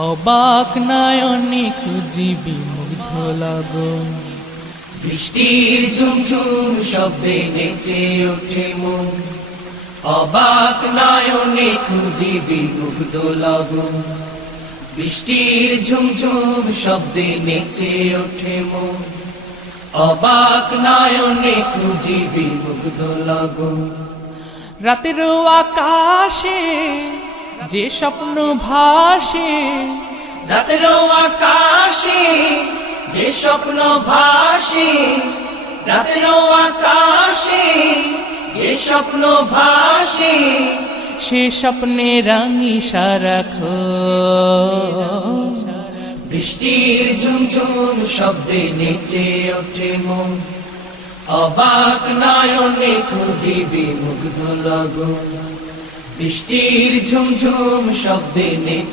অবাক নয়নে খুঁজিবি মুগ্ধ লগন। বৃষ্টির ঝুমঝুম শব্দে নেচে ওঠে মন, অবাক নয়নে খুঁজিবি মুগ্ধ লগন। বৃষ্টির ঝুমঝুম শব্দে নেচে ওঠে মন, অবাক নয়নে খুঁজিবি মুগ্ধ লগন। রাতের আকাশে যে স্বপ্ন ভাসে, রাতের আকাশে যে স্বপ্ন ভাসে, রাতের আকাশে যে স্বপ্ন ভাসে, সে স্বপ্নে রাঙি সারাক্ষণ। বৃষ্টির ঝুমঝুম শব্দে নেচে ওঠে মন, অবাক নয়নে খুঁজিবি মুগ্ধ লগন। বৃষ্টির ঝুমঝুম শব্দে নেচে